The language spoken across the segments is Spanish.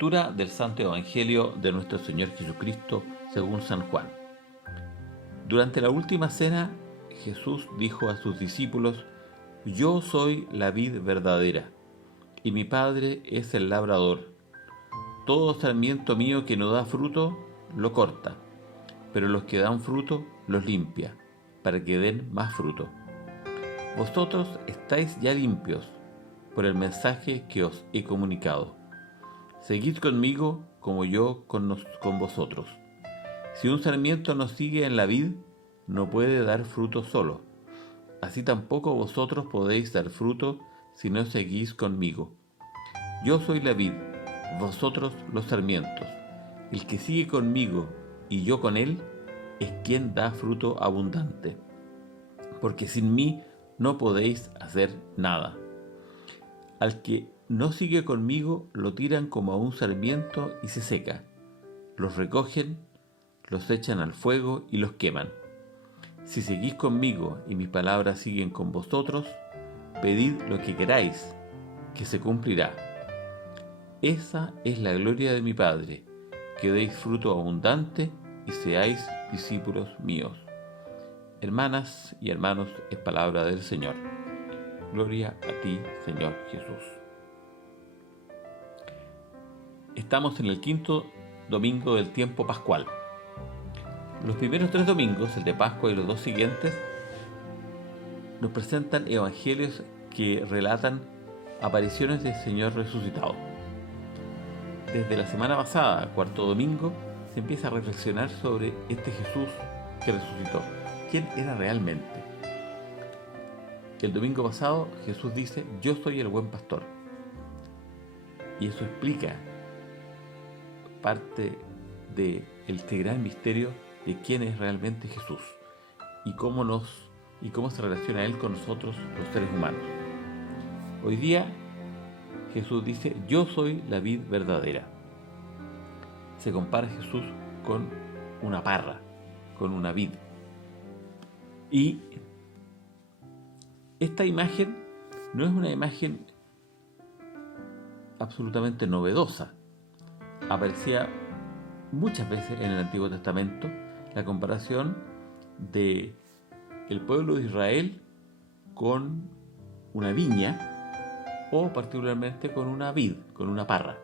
Lectura del Santo Evangelio de nuestro Señor Jesucristo según San Juan. Durante la última cena, Jesús dijo a sus discípulos: Yo soy la vid verdadera, y mi Padre es el labrador. Todo sarmiento mío que no da fruto, lo corta, pero los que dan fruto, los limpia, para que den más fruto. Vosotros estáis ya limpios por el mensaje que os he comunicado. Seguid conmigo como yo con vosotros. Si un sarmiento no sigue en la vid, no puede dar fruto solo. Así tampoco vosotros podéis dar fruto si no seguís conmigo. Yo soy la vid, vosotros los sarmientos. El que sigue conmigo y yo con él es quien da fruto abundante, porque sin mí no podéis hacer nada. Al que no sigue conmigo lo tiran como a un sarmiento y se seca. Los recogen, los echan al fuego y los queman. Si seguís conmigo y mis palabras siguen con vosotros, pedid lo que queráis, que se cumplirá. Esa es la gloria de mi Padre, que deis fruto abundante y seáis discípulos míos. Hermanas y hermanos, es palabra del Señor. Gloria a ti, Señor Jesús. Estamos en el quinto domingo del tiempo pascual. Los primeros 3 domingos, el de Pascua y los 2 siguientes, nos presentan evangelios que relatan apariciones del Señor resucitado. Desde la semana pasada, cuarto domingo, se empieza a reflexionar sobre este Jesús que resucitó. ¿Quién era realmente? El domingo pasado Jesús dice: Yo soy el buen pastor. Y eso explica parte de este gran misterio de quién es realmente Jesús y cómo se relaciona Él con nosotros, los seres humanos. Hoy día Jesús dice: Yo soy la vid verdadera. Se compara a Jesús con una parra, con una vid. Y esta imagen no es una imagen absolutamente novedosa. Aparecía muchas veces en el Antiguo Testamento la comparación de el pueblo de Israel con una viña o particularmente con una vid, con una parra.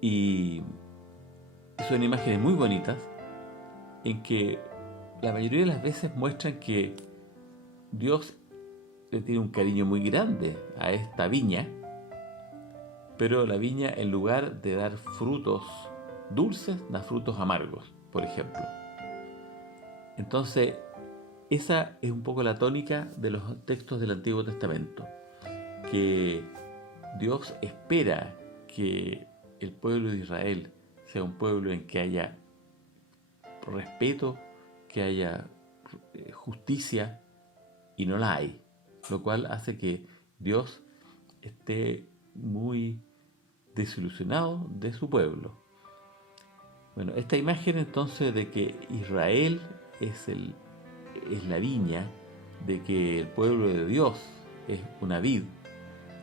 Y son imágenes muy bonitas en que la mayoría de las veces muestran que Dios le tiene un cariño muy grande a esta viña, pero la viña, en lugar de dar frutos dulces, da frutos amargos, por ejemplo. Entonces, esa es un poco la tónica de los textos del Antiguo Testamento, que Dios espera que el pueblo de Israel sea un pueblo en que haya respeto, que haya justicia, y no la hay, lo cual hace que Dios esté muy desilusionado de su pueblo. Bueno, esta imagen entonces de que Israel es la viña, de que el pueblo de Dios es una vid,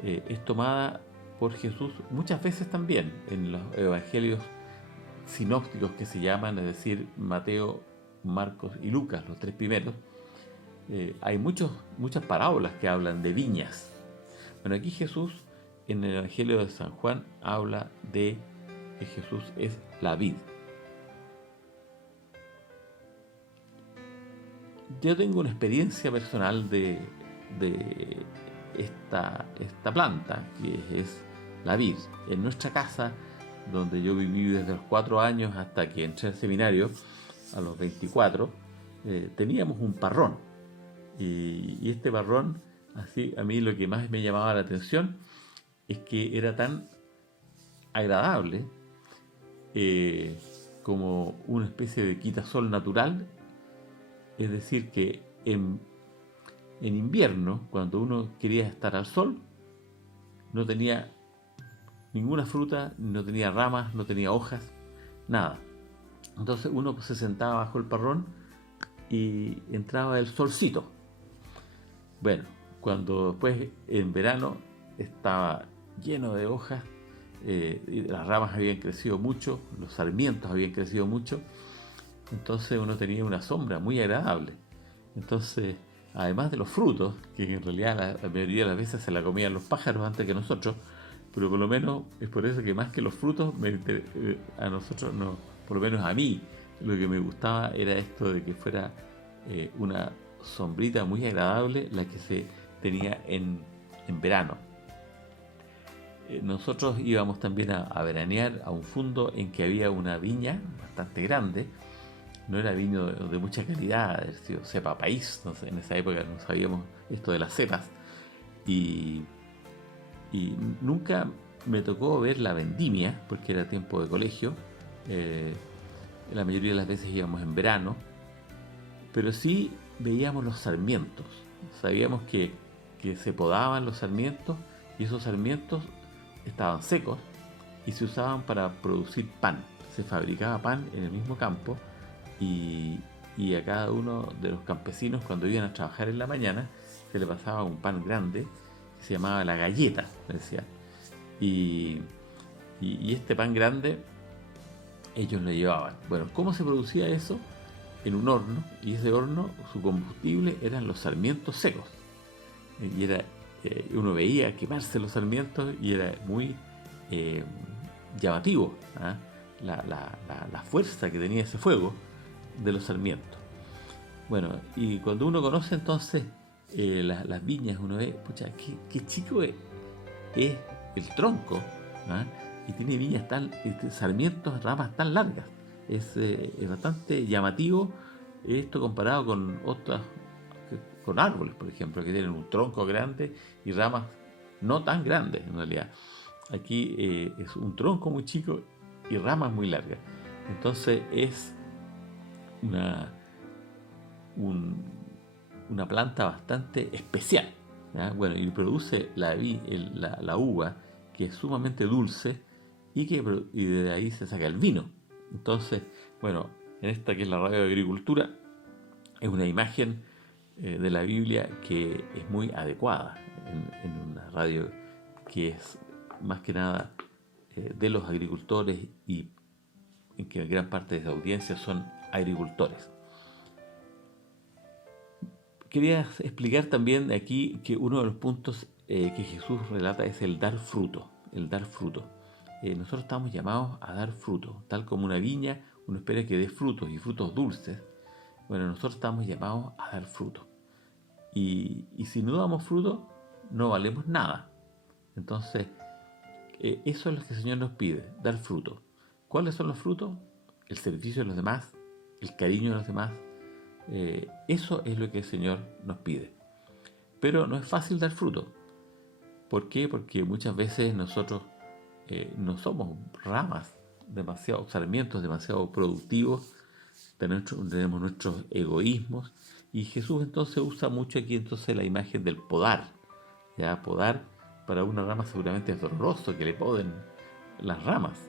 es tomada por Jesús muchas veces también en los evangelios sinópticos que se llaman, es decir, Mateo, Marcos y Lucas, los 3 primeros. Hay muchas parábolas que hablan de viñas. Bueno, aquí Jesús, en el Evangelio de San Juan, habla de que Jesús es la vid. Yo tengo una experiencia personal de esta planta, que es la vid. En nuestra casa, donde yo viví desde los 4 años hasta que entré al seminario, a los 24, teníamos un parrón. Y este parrón, así, a mí lo que más me llamaba la atención es que era tan agradable como una especie de quitasol natural. Es decir, que en invierno, cuando uno quería estar al sol, no tenía ninguna fruta, no tenía ramas, no tenía hojas, nada. Entonces uno se sentaba bajo el parrón y entraba el solcito. Bueno, cuando después en verano estaba lleno de hojas y las ramas habían crecido mucho, los sarmientos habían crecido mucho, entonces uno tenía una sombra muy agradable. Entonces, además de los frutos, que en realidad la mayoría de las veces se la comían los pájaros antes que nosotros, pero por lo menos es por eso que más que los frutos, a nosotros, no, por lo menos a mí, lo que me gustaba era esto de que fuera una sombrita muy agradable la que se tenía en verano. Nosotros íbamos también a veranear a un fundo en que había una viña bastante grande. No era vino de mucha calidad, haber sido cepa país, no sé, en esa época no sabíamos esto de las cepas. Y, y nunca me tocó ver la vendimia, porque era tiempo de colegio. Eh, la mayoría de las veces íbamos en verano, pero sí veíamos los sarmientos. Sabíamos que se podaban los sarmientos y esos sarmientos estaban secos y se usaban para producir pan. Se fabricaba pan en el mismo campo y a cada uno de los campesinos, cuando iban a trabajar en la mañana, se le pasaba un pan grande que se llamaba la galleta, decía. Y, y este pan grande ellos lo llevaban. Bueno, ¿cómo se producía eso? En un horno, y ese horno, su combustible eran los sarmientos secos. Y era, uno veía quemarse los sarmientos y era muy eh, llamativo, ¿eh? La fuerza que tenía ese fuego de los sarmientos. Bueno, y cuando uno conoce entonces las viñas, uno ve, pucha, qué chico es el tronco, ¿eh? Y tiene viñas sarmientos, ramas tan largas. Es bastante llamativo esto comparado con otras, con árboles, por ejemplo, que tienen un tronco grande y ramas no tan grandes en realidad. Aquí es un tronco muy chico y ramas muy largas. Entonces es una, un- una planta bastante especial, ¿ya? Bueno, y produce la uva, que es sumamente dulce y de ahí se saca el vino. Entonces, bueno, en esta que es la radio de agricultura, es una imagen de la Biblia que es muy adecuada en una radio que es más que nada de los agricultores y en que gran parte de la audiencia son agricultores. Quería explicar también aquí que uno de los puntos que Jesús relata es el dar fruto, el dar fruto. Nosotros estamos llamados a dar fruto, tal como una viña, uno espera que dé frutos y frutos dulces. Bueno, nosotros estamos llamados a dar fruto. Y si no damos fruto, no valemos nada. Entonces, eso es lo que el Señor nos pide, dar fruto. ¿Cuáles son los frutos? El servicio de los demás, el cariño de los demás. Eso es lo que el Señor nos pide. Pero no es fácil dar fruto. ¿Por qué? Porque muchas veces nosotros no somos ramas demasiado, sarmientos demasiado productivos, tenemos nuestros egoísmos, y Jesús entonces usa mucho aquí entonces la imagen del podar. Ya podar para una rama seguramente es doloroso que le poden las ramas.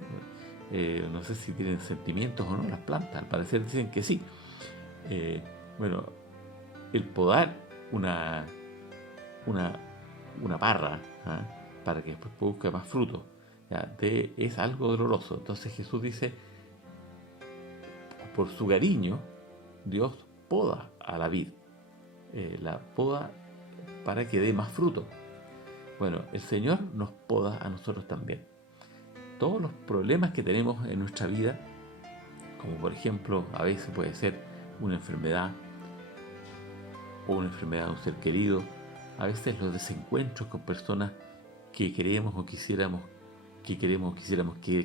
No sé si tienen sentimientos o no las plantas, al parecer dicen que sí. Eh, bueno, el podar una, una, una parra, ¿ah? Para que después produzca más fruto, ¿ya? Es algo doloroso. Entonces Jesús dice, por su cariño, Dios poda a la vid, la poda para que dé más fruto. Bueno, el Señor nos poda a nosotros también. Todos los problemas que tenemos en nuestra vida, como por ejemplo a veces puede ser una enfermedad o una enfermedad de un ser querido, a veces los desencuentros con personas que queremos o quisiéramos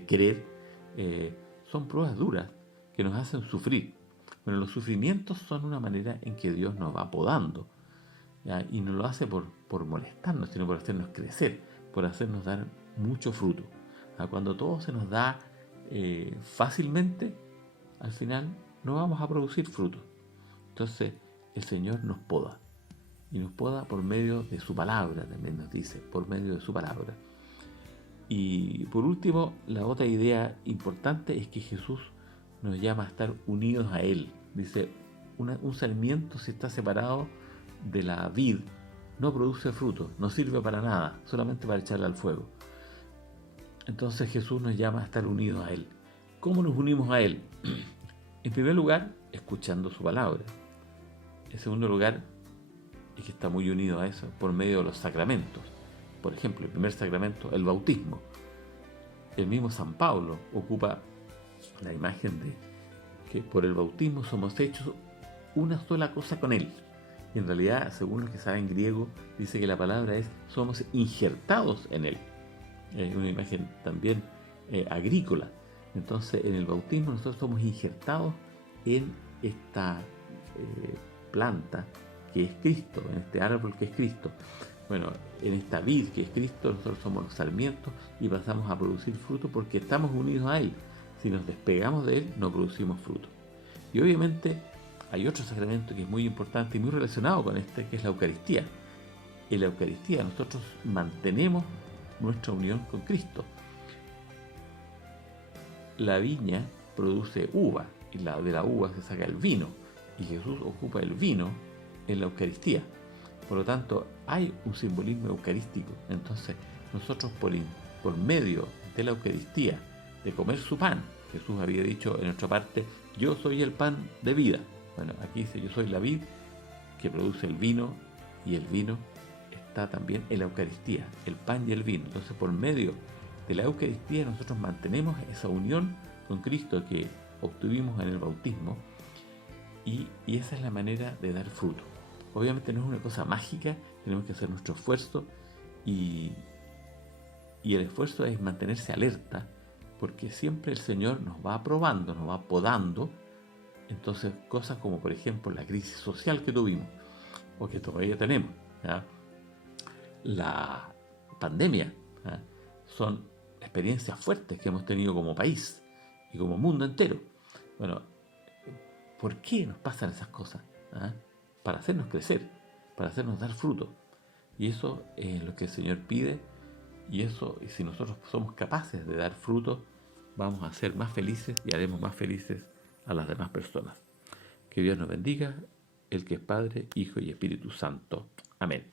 querer, son pruebas duras que nos hacen sufrir. Bueno, los sufrimientos son una manera en que Dios nos va podando, ¿ya? Y no lo hace por molestarnos, sino por hacernos crecer, por hacernos dar mucho fruto. Cuando todo se nos da fácilmente, al final no vamos a producir fruto. Entonces el Señor nos poda, y nos poda por medio de su palabra, también nos dice, por medio de su palabra. Y por último, la otra idea importante es que Jesús nos llama a estar unidos a Él. Dice, un sarmiento, si está separado de la vid, no produce fruto, no sirve para nada, solamente para echarle al fuego. Entonces Jesús nos llama a estar unidos a Él. ¿Cómo nos unimos a Él? En primer lugar, escuchando su palabra. En segundo lugar, y que está muy unido a eso, por medio de los sacramentos. Por ejemplo, el primer sacramento, el bautismo. El mismo San Pablo ocupa la imagen de que por el bautismo somos hechos una sola cosa con Él. Y en realidad, según los que saben griego, dice que la palabra es somos injertados en Él. Es una imagen también agrícola. Entonces, en el bautismo nosotros somos injertados en esta planta que es Cristo, en este árbol que es Cristo. Bueno, en esta vid que es Cristo, nosotros somos los sarmientos y pasamos a producir fruto porque estamos unidos a Él. Si nos despegamos de Él, no producimos fruto. Y obviamente hay otro sacramento que es muy importante y muy relacionado con este, que es la Eucaristía. En la Eucaristía nosotros mantenemos nuestra unión con Cristo. La viña produce uva y de la uva se saca el vino y Jesús ocupa el vino en la Eucaristía. Por lo tanto, hay un simbolismo eucarístico. Entonces, nosotros por medio de la Eucaristía, de comer su pan, Jesús había dicho en otra parte, yo soy el pan de vida. Bueno, aquí dice, yo soy la vid que produce el vino, y el vino está también en la Eucaristía, el pan y el vino. Entonces, por medio de la Eucaristía, nosotros mantenemos esa unión con Cristo que obtuvimos en el bautismo, y esa es la manera de dar fruto. Obviamente no es una cosa mágica, tenemos que hacer nuestro esfuerzo, y el esfuerzo es mantenerse alerta, porque siempre el Señor nos va probando, nos va podando. Entonces, cosas como por ejemplo la crisis social que tuvimos, o que todavía tenemos, ¿ya? La pandemia, ¿ya? Son experiencias fuertes que hemos tenido como país y como mundo entero. Bueno, ¿por qué nos pasan esas cosas? ¿Ah? Para hacernos crecer, para hacernos dar fruto. Y eso es lo que el Señor pide, y si nosotros somos capaces de dar fruto, vamos a ser más felices y haremos más felices a las demás personas. Que Dios nos bendiga, el que es Padre, Hijo y Espíritu Santo. Amén.